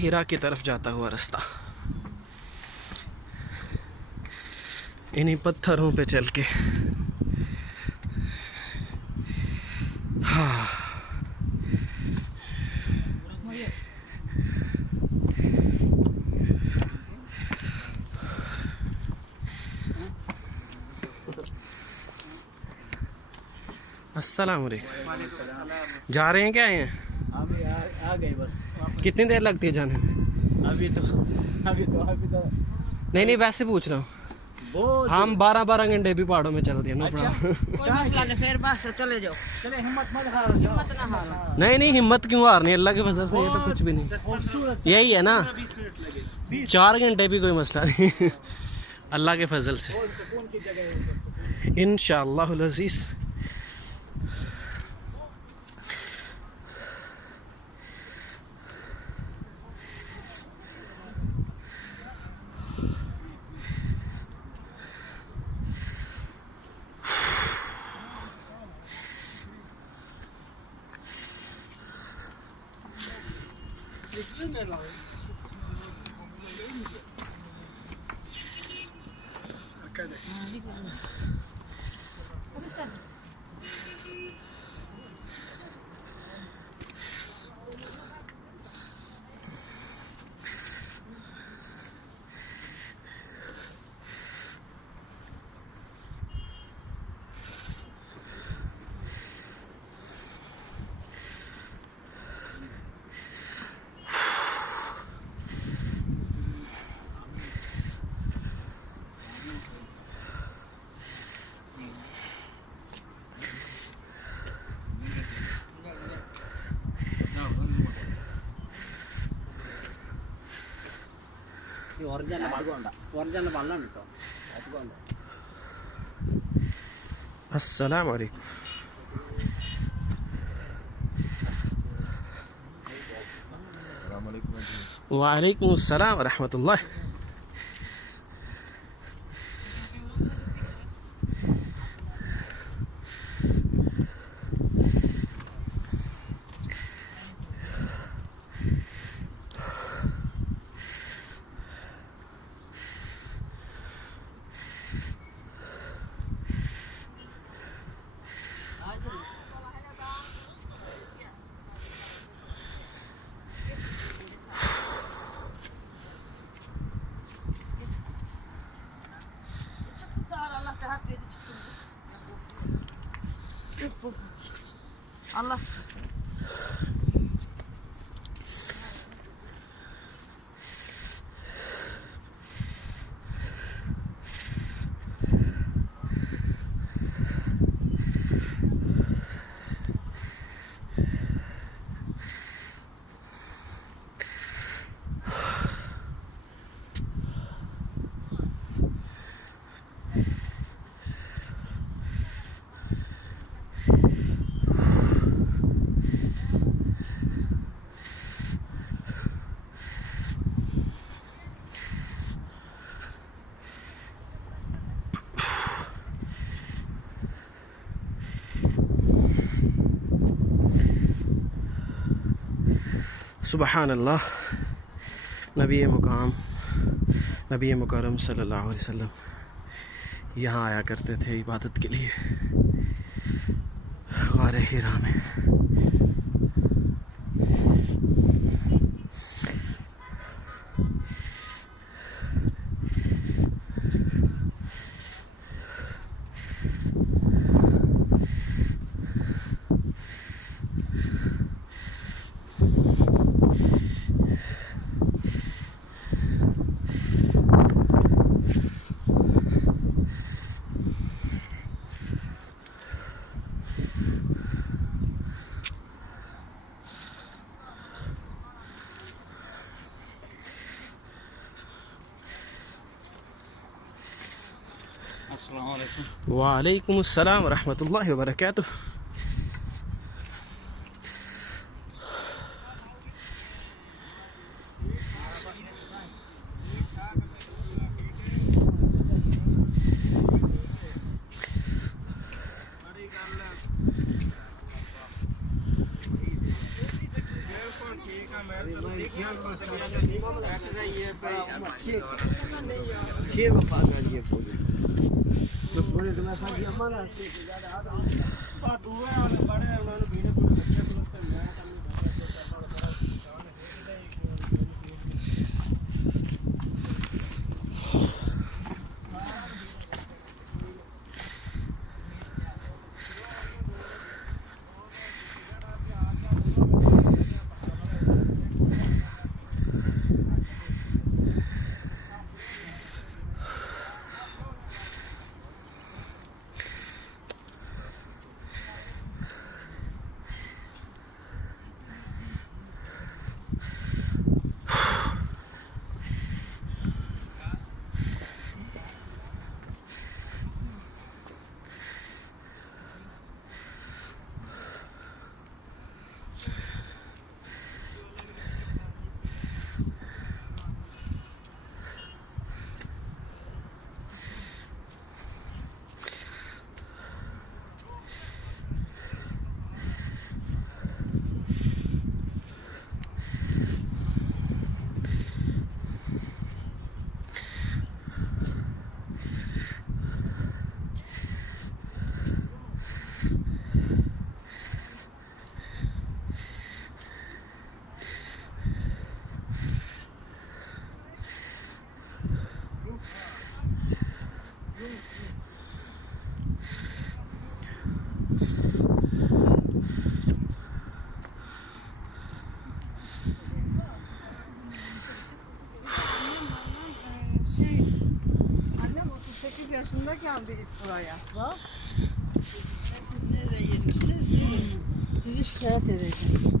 हीरा की तरफ जाता हुआ रास्ता, इन्हीं पत्थरों पे चल के। हाँ, अस्सलाम वालेकुम। जा रहे हैं क्या हैं? अभी आ गए बस। कितनी देर लगती है जाने में? अभी तो नहीं वैसे पूछ रहा हूँ। हम 12 घंटे भी पहाड़ों में चलते हैं। अच्छा, कोई मसला नहीं, फिर बस चले जाओ। चले, हिम्मत मत हारो, जाओ। हिम्मत ना हारो। नहीं हिम्मत क्यों हारनी, अल्लाह की फजल से ये तो कुछ भी नहीं। यही है ना, 4 घंटे भी कोई मसला नहीं अल्लाह के फजल से इंशाअल्लाह अज़ीज़। अस्सलाम वालेकुम। वालेकुम अस्सलाम व रहमतुल्लाह। Allah. सुबहान अल्लाह। नबी मुकाम नबी मुकरम सल्लल्लाहु अलैहि वसल्लम यहाँ आया करते थे इबादत के लिए, गारे हिरा में। वालेकुम अस्सलाम रहमतुल्लाहि व बरकातुह। छह वफादार ये पूरी तो पूरे गिलास की हमारा से ज्यादा आधा और दूसरे वाले बड़े उन्होंने भीड़े पूरे बच्चे को लगता है मैं Annem 38 yaşındayken bir buraya. Bak. Nereye yediniz? Sizi şikayet edeceğim.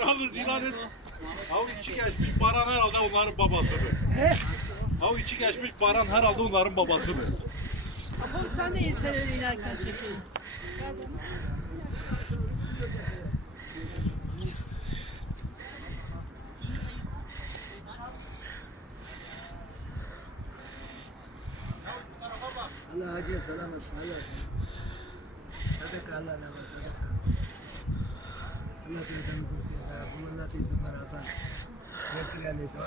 Yalnız inan et. Av içi geçmiş Baran herhalde onların babasıdır. Av içi geçmiş Baran herhalde onların babasıdır. Sen de insanları inerken çekeyim. Allah haciye selamet. Allah sadaka Allah ne var sadaka. Allah seni tanı kursi. Allah teyze barasan. Yakri ali dua.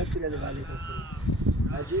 Yakri ali aleykum selam. Haji.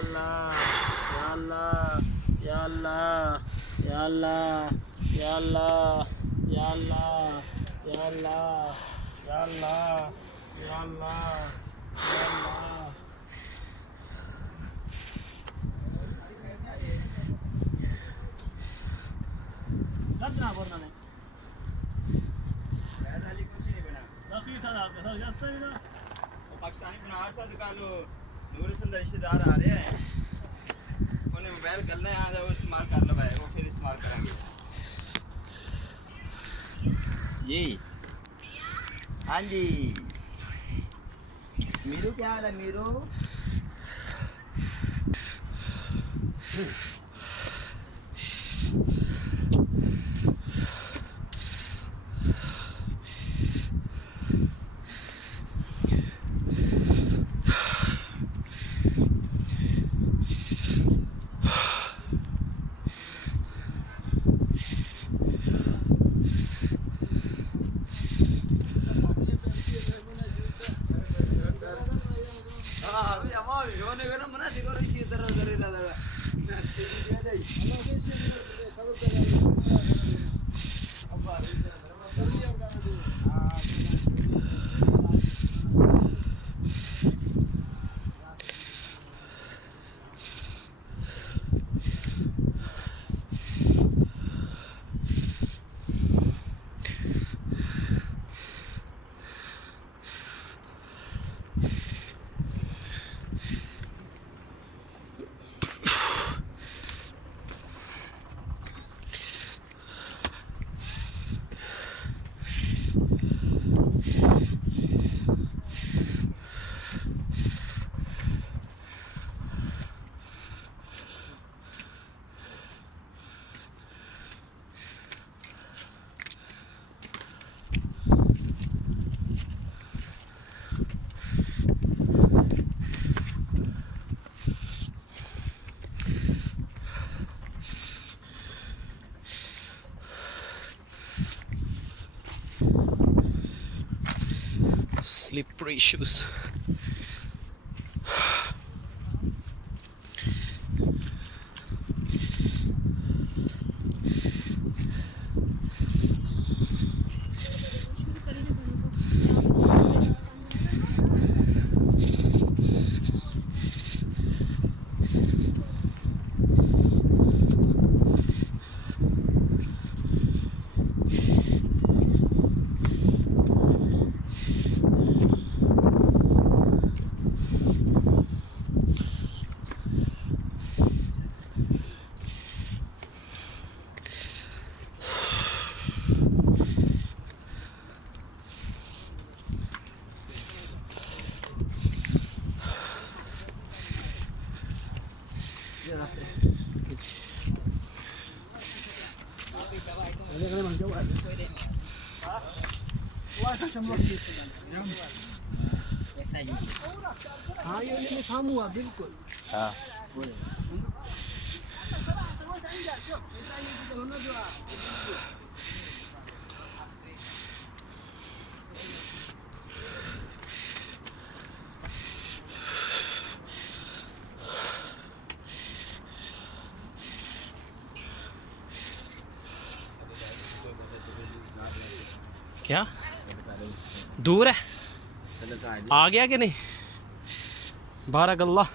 Allah, Ya Allah, Ya Allah, Ya Allah, Ya Allah, Ya Allah, Ya Allah, Ya Allah, Ya Allah, Ya Allah. Pakistani बना सा दुकान लो नूर से रिश्तेदार आ रहे हैं उन्हें mobile कर ले यहाँ वो इस्तेमाल कर लो भाई वो फिर इस्तेमाल करेंगे जी हाँ जी मीरू क्या हाल है मीरू Slippery shoes. हाँ ये मैंने सामू हुआ बिल्कुल हाँ क्या दूर है आ गया कि नहीं बारक अल्लाह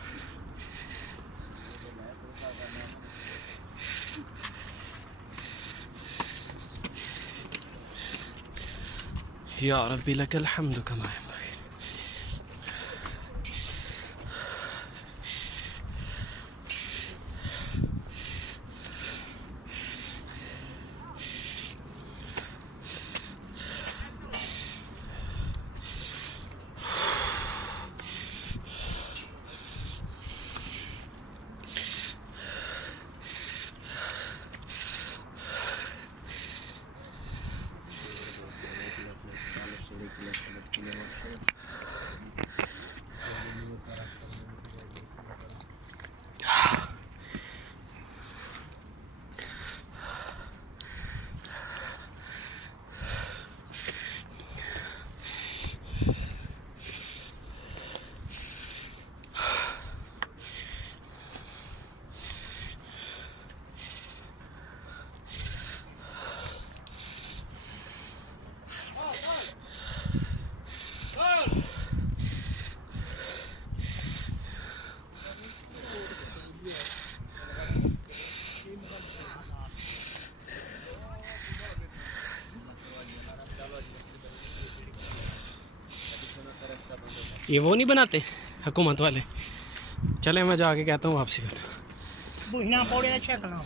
या रब्बी लकल हम्दु कमा यंबगी ये वो नहीं बनाते हुकूमत वाले। चले मैं जाके कहता हूँ वापसी कर। बुझना पड़े चेक ना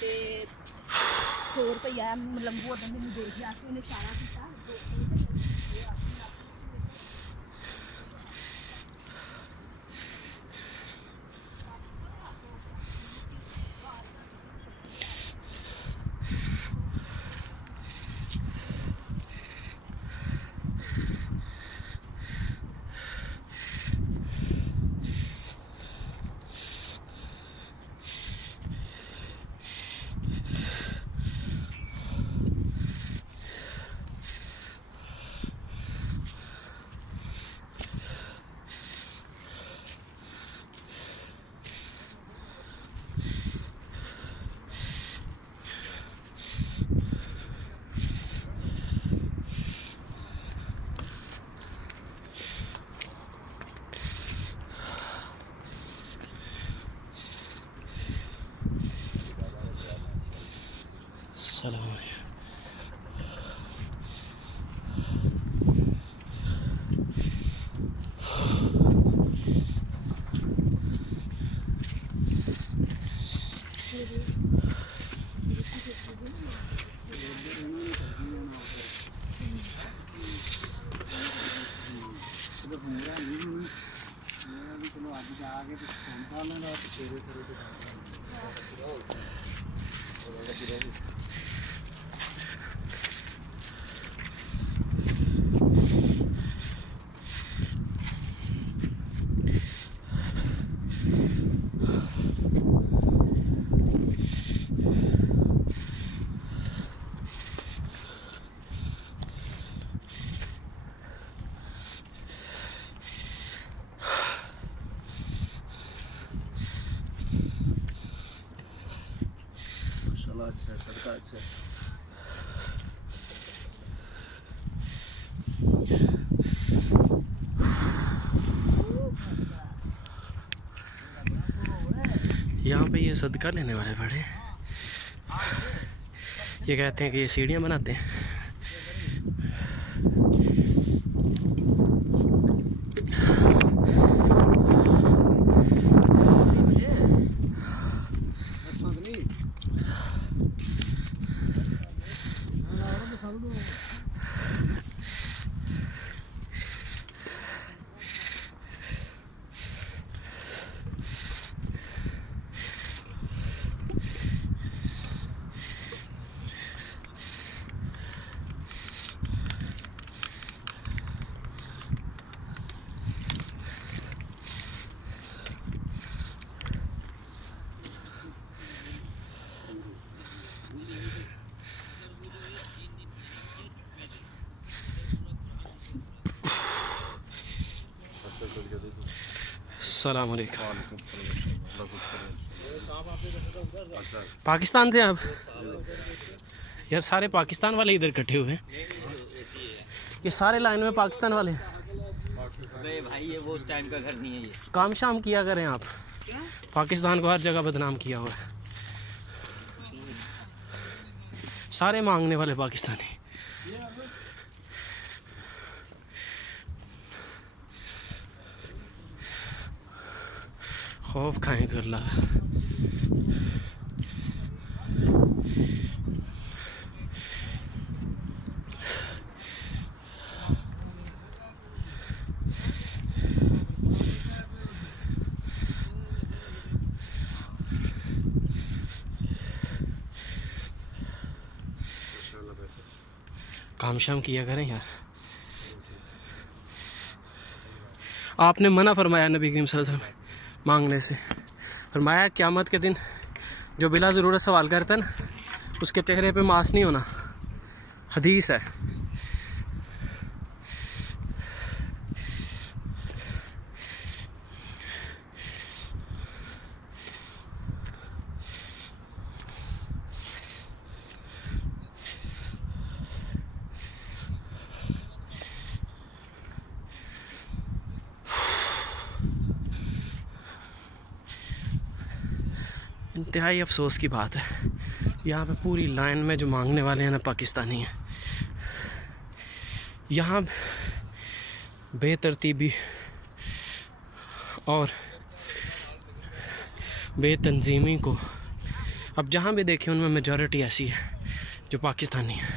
ਤੇ 100 ਰੁਪਇਆ ਲੰਬੂ ਉਹਨੇ ਮੈਨੂੰ ਦੇ ਗਿਆ ਸੀ ਉਹਨੇ ਇਸ਼ਾਰਾ ਕੀਤਾ सलाम। अच्छा सड़का अच्छा यहाँ पे ये सदका लेने वाले बड़े, ये कहते हैं कि ये सीढ़ियाँ बनाते हैं। अस्सलाम वालेकुम। पाकिस्तान से आप? यार सारे पाकिस्तान वाले इधर इकट्ठे हुए हैं, ये सारे लाइन में पाकिस्तान वाले हैं। भाई ये वो उस टाइम का घर नहीं है, ये काम शाम किया करें आप, पाकिस्तान को हर जगह बदनाम किया हुआ है, सारे मांगने वाले पाकिस्तानी। खौफ खाएं कर लगा। काम शाम किया करें यार, आपने मना फरमाया नबी करीम सल्लल्लाहु अलैहि वसल्लम मांगने से। फरमाया क़यामत के दिन जो बिला ज़रूरत सवाल करता है ना, उसके चेहरे पे मांस नहीं होना, हदीस है। इंतहाई अफसोस की बात है, यहाँ पे पूरी लाइन में जो मांगने वाले हैं ना पाकिस्तानी हैं। यहाँ बेतरतीबी और बेतंजीमी को अब जहाँ भी देखें उनमें मेजॉरिटी ऐसी है जो पाकिस्तानी है।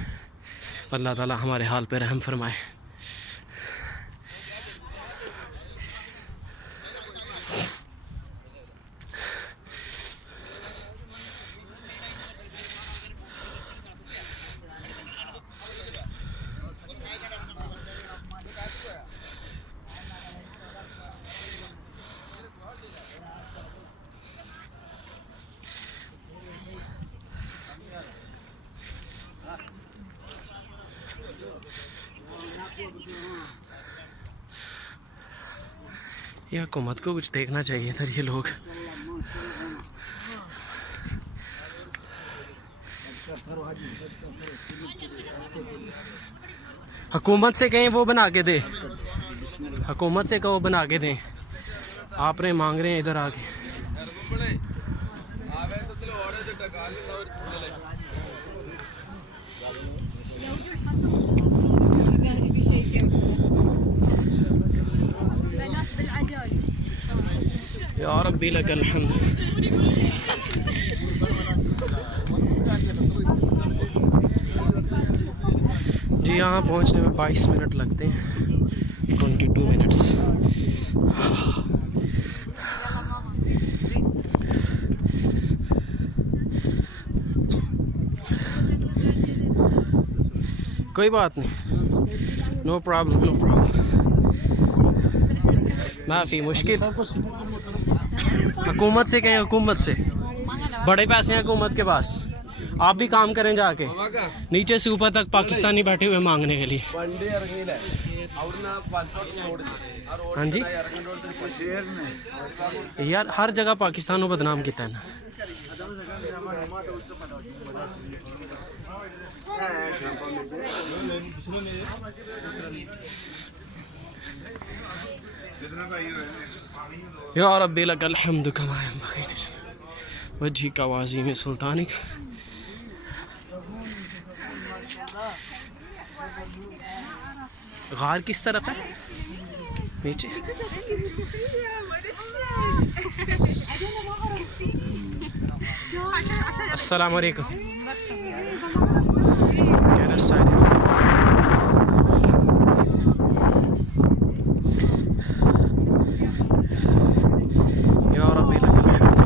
अल्लाह ताला हमारे हाल पे रहम फरमाए। ये हुकूमत को कुछ देखना चाहिए था। ये लोग हुकूमत से कहें वो बना के दे, हुकूमत से कहो बना के दें। आपने मांग रहे हैं इधर आके। या रब्बी लकल हम्द। जी यहाँ पहुँचने में 22 मिनट लगते हैं, 22 मिनट्स। कोई बात नहीं, नो प्रॉब्लम नो प्रॉब्लम, माफ़ी मुश्किल। हुकूमत से कहें, हुकूमत से बड़े पैसे हैं हुकूमत के पास। आप भी काम करें जाके, नीचे से ऊपर तक पाकिस्तानी बैठे हुए मांगने के लिए। हाँ जी यार, हर जगह पाकिस्तान को बदनाम किया है ना। या रब्बी लकल हम्द कमा वजही का वाजी में सुल्तानी। गार किस तरफ है? नीचे। अस्सलाम वालेकुम। या रब्बी लकल हम्द।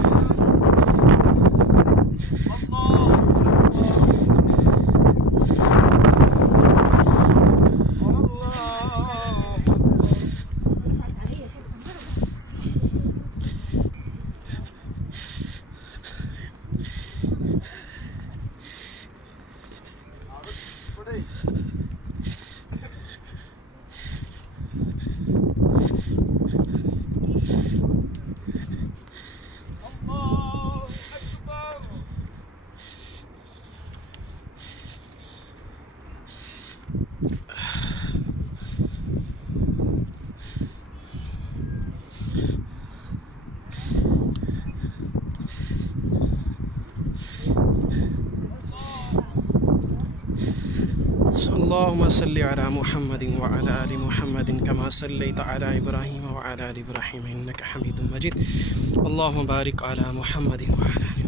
अल्लाहुम्मा सल्लि अला मुहम्मदिन व अला आलि मुहम्मदिन कमा सल्लैता अला इब्राहीम व अला आलि इब्राहीम इन्नका हमीदुम मजीद। अल्लाहुम्मा बारिक अला मुहम्मदिन व अला आलि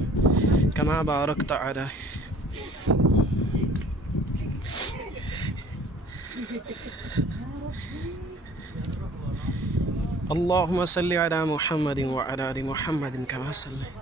कमा बारकता अला। अल्लाहुम्मा सल्लि अला मुहम्मदिन व अला आलि मुहम्मदिन कमा सल्लैता।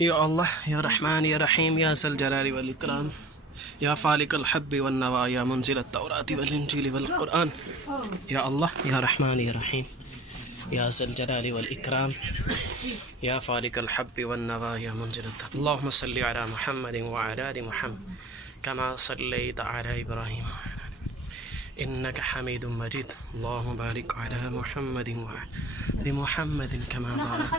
या अल्लाह या रहमान या रहीम या सल जलाली वल इकराम या फालिकल हब्बि वन नवा या मुनजिलत तौराति वल इंजील वल कुरान। या अल्लाह या रहमान या रहीम। या ज़ल जलाली वल इकराम या फालिकल हब्बि वन नवा या मुंजिल अल्लाहुम्मा सल्लि अला मुहम्मदिन व अला आलि मुहम्मद कमा सल्लैता अला इब्राहीम इन्नका हमीदुम मजीद अल्लाहुम्मा बारिक अला मुहम्मदिन व अला मुहम्मदिन कमा बारकता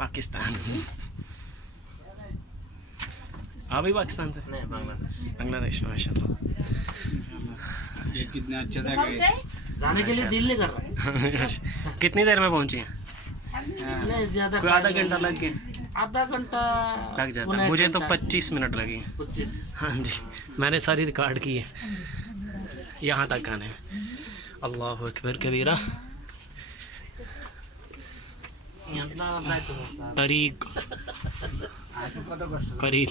पाकिस्तान आप भी पाकिस्तान से नहीं बांग्लादेश माशाल्लाह कितना अच्छा जगह है जाने के लिए दिल नहीं कर रहा। कितनी देर में पहुंची हैं नहीं ज्यादा कोई आधा घंटा लग गया आधा घंटा लग जाता है मुझे तो 25 मिनट लगी 25 हाँ जी मैंने सारी रिकॉर्ड की है यहाँ तक आने में अल्लाह अकबर कबीरा तरीक करीब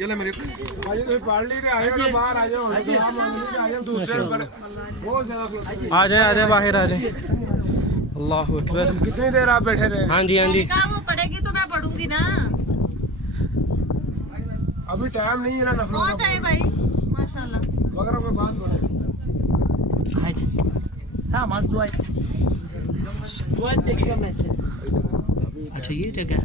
चलो मेरे आज तो पढ़ ली रहे आए बाहर आ जाओ दूसरे पर बहुत ज्यादा आ जाए बाहर आ जाए अल्लाह अकबर कितनी देर आप बैठे रहे हाँ जी हाँ जी वो पढ़ेगी तो मैं पढ़ूंगी ना अभी टाइम नहीं है ना नफलों पहुंच आए भाई माशाल्लाह मगर मैं बात बोले हाँ मस्त दुआ दुआ देखिएगा मैसेज अच्छा ये जगह